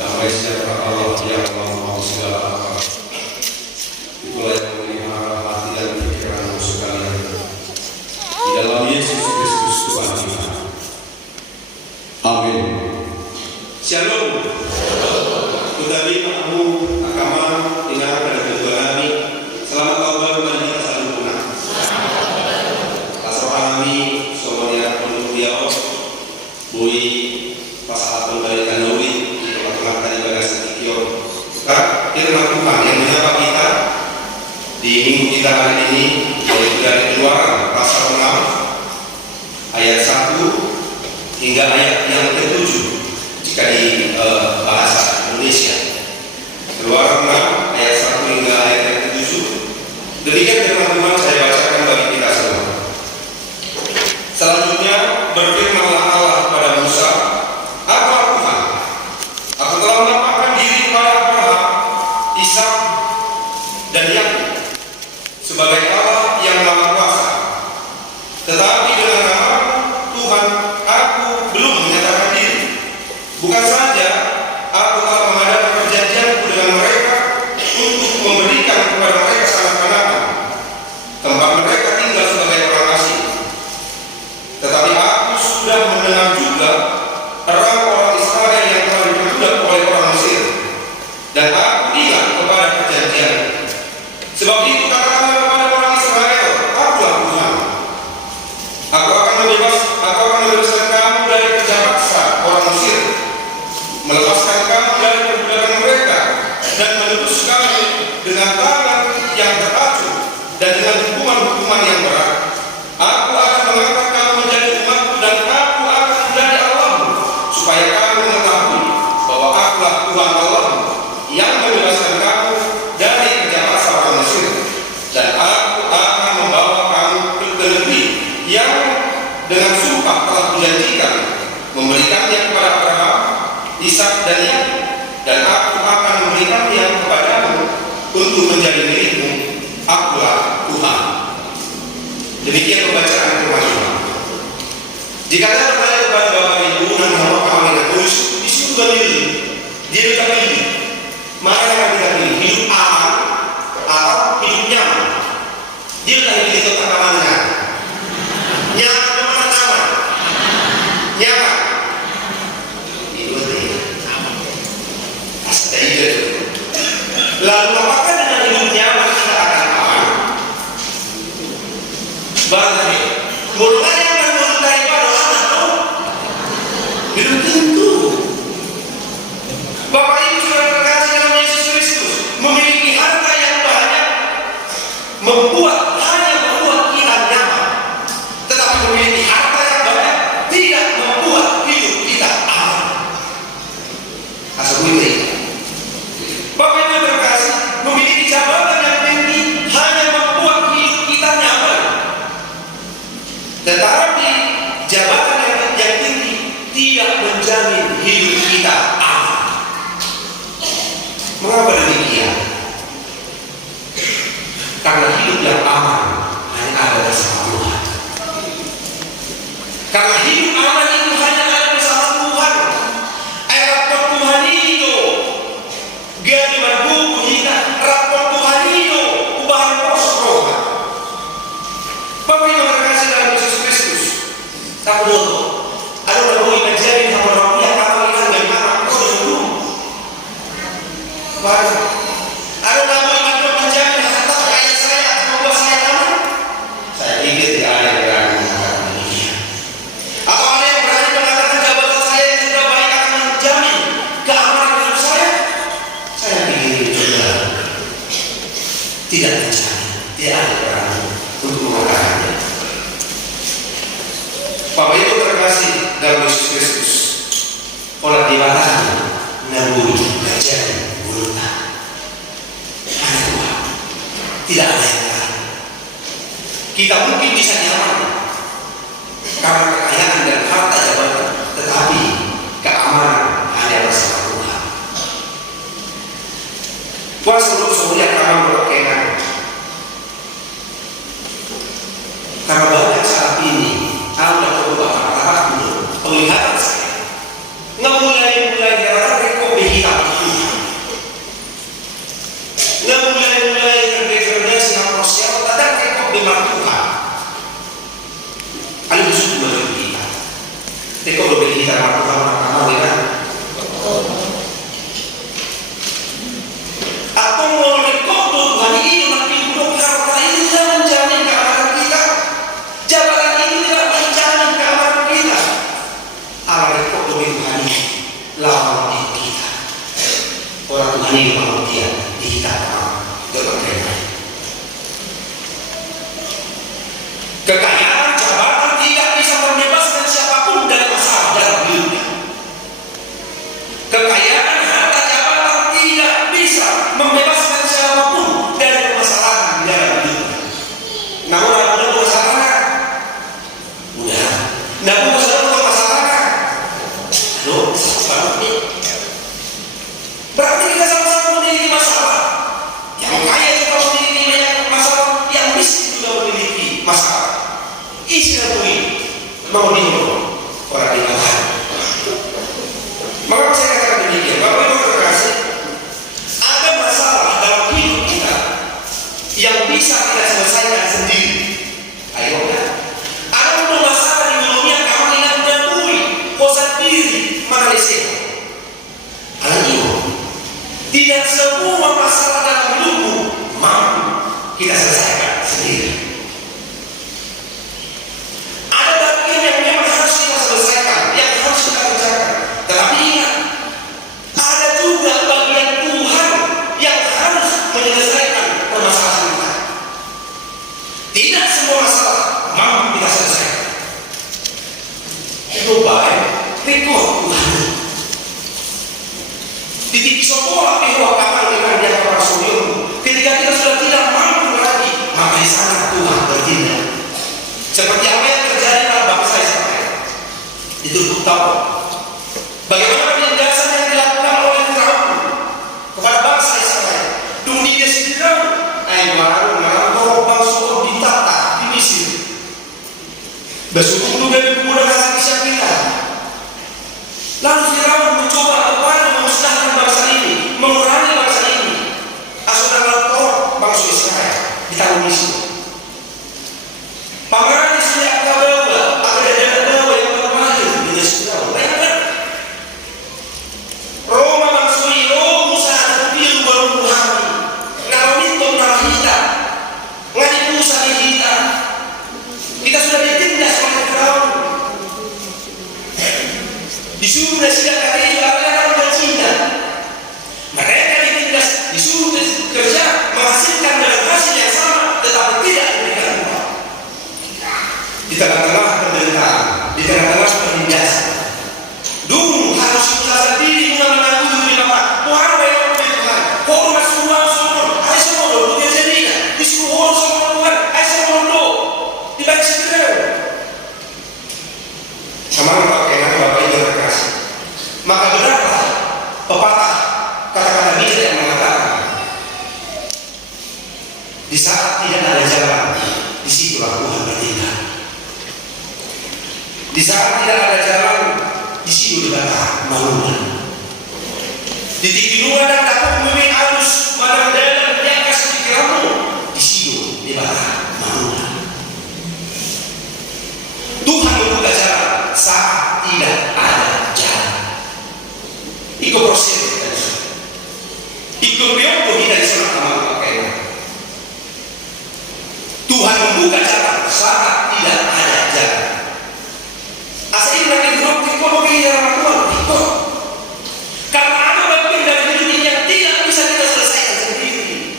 Damai sejahtera Allah yang melampaui segala akal, itulah yang memelihara hati dan pikiranmu sekalian di dalam Yesus Kristus Tuhan kita. Amin. Shalom. Kutabi makmu agama dengan pada kedua kami. Selamat tahun baru bagi kita sempurna. Pasal kami semuanya untuk dia bui pasal dari kanori di tengah-tengah dari bagasi tikion. Firman Tuhan yang menyapa kita di minggu kita hari ini dari Keluaran pasal 6 ayat 1 hingga ayat yang ke-7 jika di bahasa Indonesia. Keluaran 6 ayat 1 hingga ayat yang ke-7. Demikian firman Tuhan saya bacakan bagi kita semua. Selanjutnya berfirmanlah Allah kepada Musa, "Aku Tuhan, aku telah menampakkan diri kepada Abraham, Ishak, dan Yakub sebagai Allah yang Maha Kuasa. Tetapi dengan nama Tuhan, aku belum menyatakan diri. Bukan saja aku telah mengadakan perjanjianku dengan mereka untuk memberikan kepada mereka tanah Kanaan, tempat mereka tinggal sebagai orang asing. Tetapi aku sudah mendengar juga orang-orang Israel yang telah diperbudak oleh orang Mesir, dan aku ingat kepada perjanjian. Sebab itu katakanlah kepada orang Israel, akulah Tuhan. Aku akan membebaskan kamu dari kerja paksa orang Mesir, melepaskan kamu dari perbudakan mereka, dan menebus kamu dengan tangan yang teracun dan dengan hukuman-hukuman yang berat. Aku akan mengangkat kamu menjadi umatku, dan aku akan menjadi Allahmu, supaya kamu mengetahui bahwa akulah Tuhan Allahmu yang membebaskan kamu dari kerja paksa orang Mesir. Dan aku akan membawa kamu ke negeri yang dengan sumpah telah kujanjikan memberikannya kepada Abraham, Ishak, dan Yakub, dan aku akan memberikannya kepadamu untuk menjadi milikmu. Akulah Tuhan." Demikian pembacaan firman Tuhan. Jika Anda bertanya kepada Bapak Ibu dan Bapak kami yang tulis di situ Galilea, dia kita pilih mana yang kita pilih, hidup aman atau hidup nyaman? Dia kita pilih tentang amannya. Nyaman kemana aman? Nyaman. Itu dia. Pasti itu. Lalu apakah dengan hidup nyaman kita akan aman? Barangkali golongan yang akan melukai pada aman, no? Belum tentu. Bapak Ibu sudah terkasih dalam Yesus Kristus, memiliki harta yang banyak hanya membuat kita nyaman. Tetapi memiliki harta yang banyak tidak membuat hidup kita aman. Asal ini, Bapak Ibu terkasih, memiliki jabatan yang tinggi hanya membuat hidup kita nyaman. Tetapi jabatan yang tinggi tidak menjamin hidup kita aman. Mengapa demikian? Karena hidup yang aman hanya ada bersama Tuhan. Karena hidup aman itu hanya ada bersama Tuhan. Rapor Tuhan itu gani berbuku hingga rapor Tuhan itu ubahan posroh. Bapak Ibu terkasih dalam Yesus Kristus, tak perlu ada orang yang menjadi orang yang kalau ingat dari mana kau dulu. Ada nama yang menjadi harta kekayaan saya akan membuat saya aman. Saya pikir tidak ada yang berani mengatakan demikian. Atau ada yang berani mengatakan jabatan saya yang sudah baik akan menjamin keamanan hidup saya. Saya pikir itu juga tidak terjadi. Tidak ada yang berani untuk mengatakannya. Bapak Ibu terkasih dalam Yesus Kristus, oleh dibatasi naburi terjadi burutan. Hanya Tuhan, tidak ada yang lain. Kita mungkin bisa nyaman karena kekayaan dan harta jabatan, tetapi keamanan hanya bersama Tuhan. Puasa dulu semuanya kamu berkenan. Karena banyak saat ini Anda coba katakan penglihatan saya nggak mulai heran rekop kita Teko lo beli kita waktu kamu kita. Atau mau rekod Tuhan ini tapi belum harta ini tidak menjamin keamanan kita. Jabatan ini tidak menjamin keamanan kita. Allah rekod Tuhan ini lawan kita. Orang Tuhan ini mau dia di kita dengan kekayaan jabatan tidak bisa membebaskan siapapun dari masalah dalam hidupnya. Kekayaan harta jabatan tidak bisa membebaskan siapapun dari permasalahan di dalam hidupnya. Namun ada permasalahan. Udah. Namun ada permasalahan. Aduh, salah nih. Berarti kita sama-sama memiliki masalah. Yang kaya juga memiliki banyak masalah, yang miskin juga memiliki masalah. Isi ini mau bingung orang di bawah. Maka saya katakan demikian, Bapak Ibu terkasih, ada masalah dalam hidup kita yang bisa kita selesaikan sendiri. Ayo kan? Ada masalah di dunia kamu tidak mendahului, kau sendiri Malaysia. Ayo, tidak semua masalah dalam hidupmu mampu kita selesaikan sendiri. Selesaikan, yang harus kita kerjakan. Tetapi ingat, ada juga bagian Tuhan yang harus menyelesaikan permasalahan kita. Tidak semua masalah mampu kita selesaikan. Itu baik, rekod Tuhan. Di titik sekolah bahwa kapal dengan dia para surium. Ketika kita sudah tidak mampu lagi, maka di sana Tuhan bertindak. Seperti apa yang terjadi dalam bangsa Israel. Itu tahu bagaimana penindasan yang dilakukan oleh Firaun kepada bangsa Israel. Dunia dia sendiri, baru bangsa ditata di Mesir. Bersungguh dari kemudahan hati kita. Lalu Firaun mencoba memusnahkan bangsa ini, mengurangi bangsa ini. Asal lapor bangsa Israel di tanah Mesir. Pangeran Israel Roma maksudnya Musa terpilih baru Tuhan. Naramito kita ngadi Musa di kita. Kita sudah ditindas oleh Firaun. Disuruh presiden kali orang bercinta. Mereka ditindas, disuruh kerja menghasilkan dengan hasil yang sama, tetapi tidak diberikan upah. Di tengah-tengah penderitaan, di tengah-tengah penindasan. Dulu harus kita sendiri menanggung diri Bapak. Tuhan yang memberi Tuhan. Kau masuk semua. Hai semua dulu dia jadinya. Disuruh semua Tuhan. Hai semua dulu. Dibagi segera. Sama pakai Bapak Ibu terkasih. Maka benarlah pepatah kata-kata bijak yang mengatakan, di saat tidak ada jalan, di situlah Tuhan bertindak. Di saat tidak ada jalan, di situ dikata bangunan. Di titik dua dan dapat memilih arus pada dalam di atas pikiranmu. Di situ dikata bangunan. Tuhan membuka jalan saat tidak ada jalan. Ikut proses kita. Ikut biar kita di sana sama pakaian. Tuhan membuka jalan saat tidak ada jalan. Asal ini lagi grup psikologi yang aktual itu. Karena ada bagian dari hidup ini yang tidak bisa kita selesaikan sendiri.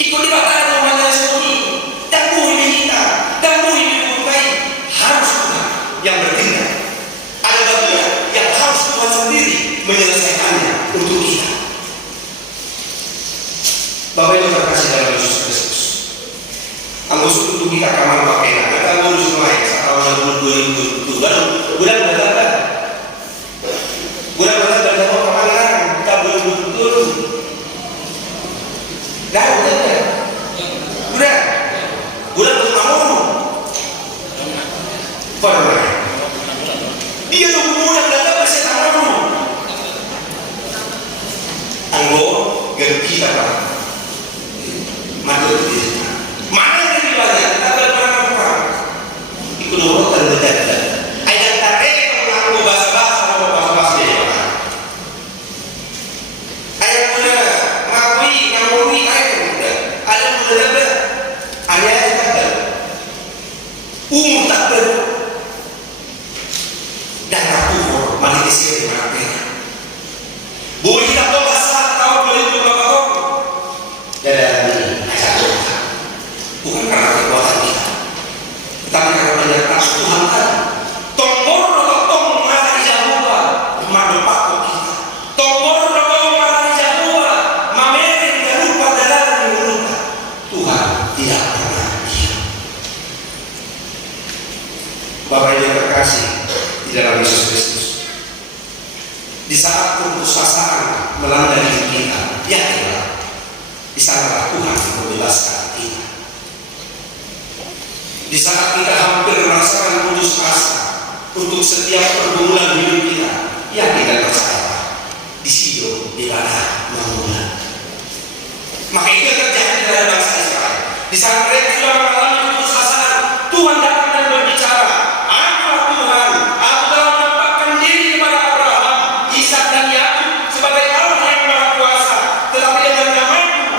Ikut dibakar rumahnya sendiri. Tangguh ini kita, tangguh ini bukai. Harus Tuhan yang bertindak. Ada bagian yang harus Tuhan sendiri menyelesaikannya untuk kita. Bapak Ibu terkasih dalam Yesus Kristus. Anggap untuk kita kamar pakaian. Kita ngurus mulai tahun 2020 baru bulan berapa? Bulan berapa kita mau kemana? Kita belum betul. Dah udah. Udah. Bulan berapa? Pernah. Dia tuh mudah datang ke sana. Anggap ganti apa? Mati di sana. Mana yang lebih banyak? Kita berapa? Ikut orang terdekat. Ayat tarik manisir dengan boleh kita tahu asal tahu boleh itu berapa tahun dan bukan karena kekuatan kita, tapi karena penyertaan Tuhan tadi. Tombol atau tong mata di Jawa, madopak kita. Tombol atau mata di Jawa, mamerin dan lupa dalam mulut. Tuhan tidak pernah diam. Bapak yang terkasih di dalam Yesus Kristus, di saat keputusasaan melanda diri kita, yakinlah di sana Tuhan membebaskan kita. Di saat kita hampir merasakan putus asa untuk setiap pergumulan hidup kita, yakin dan percaya di situ di mana memulai. Maka itu yang terjadi dalam bangsa Israel. Di saat mereka sudah mengalami putus asa, Tuhan datang dan berbicara, "Akulah Tuhan, aku telah menampakkan diri kepada Abraham, Ishak dan Yakub sebagai Allah yang Maha Kuasa. Tetapi dengan namaku,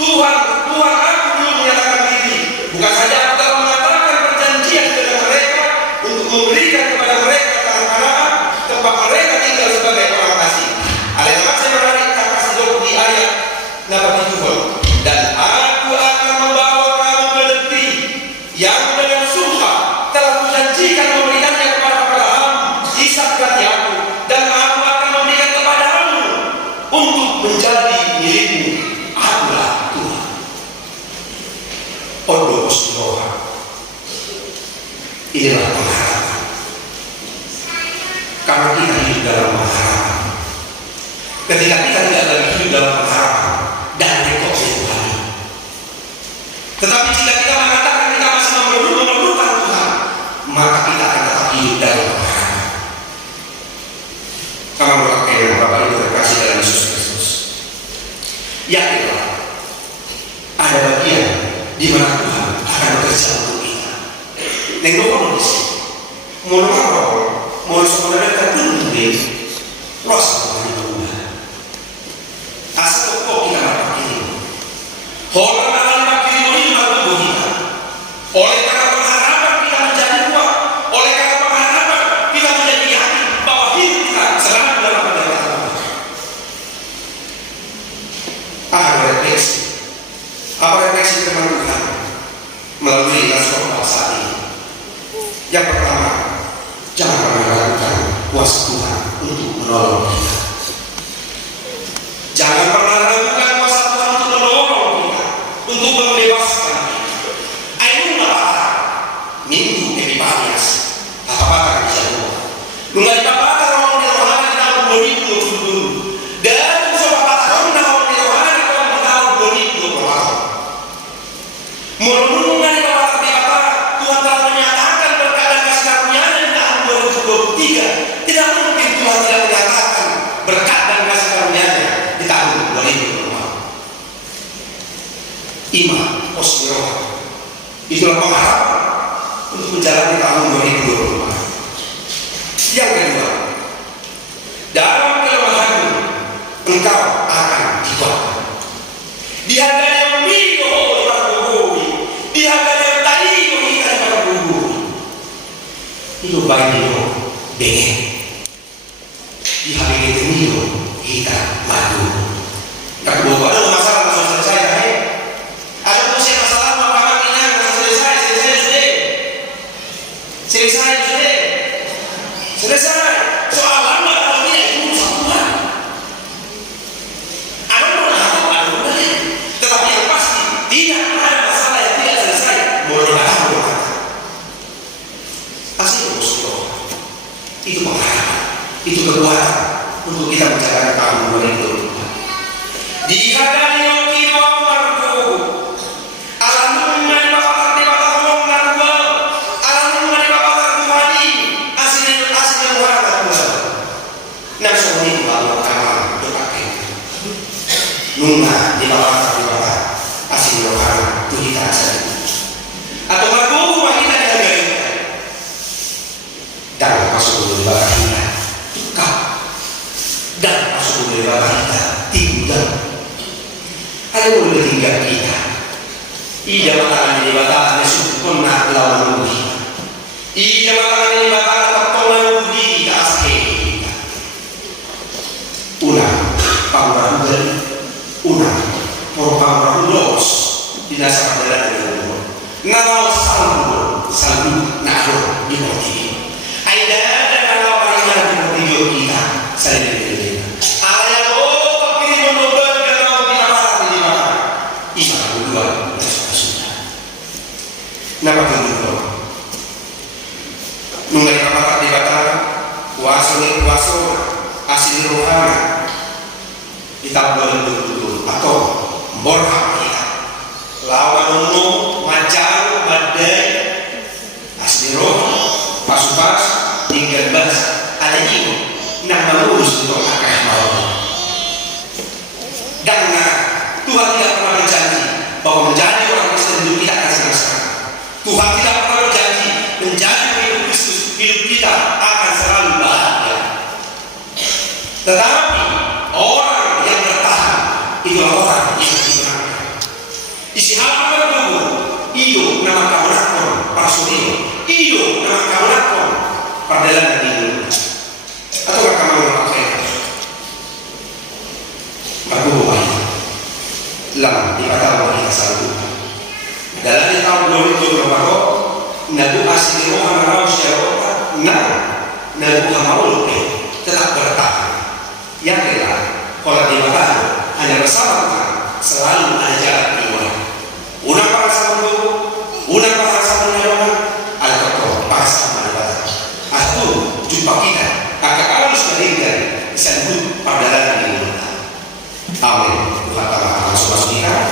Tuhan, aku belum menyatakan diri. Bukan saja aku telah mengatakan perjanjian dengan mereka untuk memberikan kepada mereka tanah Kanaan, tempat mereka tinggal sebagai orang asing." Ada yang saya menarik kata di ayat 87. Dan aku akan membawa kamu ke negeri yang dengan sumpah telah kujanjikan memberikannya kepada Abraham, Ishak dan Yakub, dan aku akan memberikan kepadamu untuk menjadi milikmu. Akulah Tuhan. Odos doa. Inilah pengharapan. Karena kita hidup dalam pengharapan. Ketika kita tidak lagi hidup dalam pengharapan dan rekod Tuhan. Tetapi jika kita mengatakan kita masih memerlukan Tuhan, maka kita akan tetap hidup dalam pengharapan. Sama berpakai yang Bapak Ibu terkasih dalam Yesus Kristus. Yakinlah ada bagian di mana Tuhan akan bekerja untuk kita. Nengok nulis, mau ngomong, mau sebenarnya tertulis, los Tuhan itu udah. Asal kok kita dapat ini. Orang akan dapat ini baru kita. Oleh karena pengharapan kita menjadi kuat, oleh karena pengharapan kita menjadi yakin bahwa hidup kita selalu dalam penderitaan Tuhan. Refleksi. Apa refleksi firman Tuhan melalui transformasi saat ini? Yang pertama, jangan pernah ragukan kuasa Tuhan untuk menolong kita. Jangan pernah ragukan kuasa Tuhan untuk menolong kita, untuk membebaskan kita. Ayo apa? Minggu Epifanias, apa-apa bisa buat. Nggak apa-apa orang di rohani tahun 2020 dan apa tahun di rohani tahun 2020. Merenungkan apa Tuhan telah menyatakan berkat dan kasih karunia-Nya di tahun 2023. Tidak mungkin Tuhan tidak menyatakan berkat dan kasih karunia-Nya di tahun 2024. Iman, postur, itulah pengharapan untuk menjalani tahun 2024. Yang kedua, dalam kelemahanmu engkau akan dikuatkan. Di harga yang minggu di harga yang tadi kita pada buru. Itu baik itu dengan di hari itu kita maju. Tak boleh ada masalah langsung selesai. Ada pusing masalah makanan ini selesai. Soal lama kalau tidak itu Tuhan. Ada pun tetapi yang pasti tidak ada masalah yang tidak selesai. Boleh datang. Asal itu pengharapan, itu kekuatan untuk kita menjalankan tahun 2024. Di hadapan yang kita mampu, alam mengenai bapak di bapak ngomong narwa, alam mengenai bapak Tuhan asli Tuhan Tuhan. Nah semua ini bapak kawan berpakai. Nunga di bapak asli Tuhan Tuhan kita asal. Atau baru kita dihargai. Dan masuk ke bapak kita tukar. Dan masuk ke bapak kita tinggal. Ada boleh tinggal kita. Ida matakan ini bataan sukun nak lawan kita. Ida matakan ini bataan tertolong kita asli. saling pilih. Ayah pilih menobel kalau diarah di mana? Iman kedua sudah. Nama kedua. Nungai kamar di batara, kuaso asli rohana di tahun 2020 atau borha kita. Lawan uno majar badai asli roh pas tinggal bahas ada jiwa nak mengurus untuk akal malam. Karena Tuhan tidak pernah berjanji bahwa menjadi orang Kristen hidup kita akan senang-senang. Tuhan tidak pernah berjanji menjadi hidup Kristus hidup kita akan selalu bahagia. Tetapi orang yang bertahan itulah orang yang dimenangkan. Isi halaman dulu hidup nama kawanakon pasulio, hidup nama kawanakon perjalanan hidup. Atau kamu pakai baru lam di kata orang kita selalu dalam di tahun 2020 baru nabu asli roh marau syarota nabu hamau tetap bertahan yang kira kalau di mata hanya bersama Tuhan selalu ada jalan keluar. Una bahasa dulu, una bahasa menyelamat, atau bahasa menyelamat. Atau jumpa kita akan harus meninggal disambut pada dalam ini. Amin. Tuhan Allah masuk kita.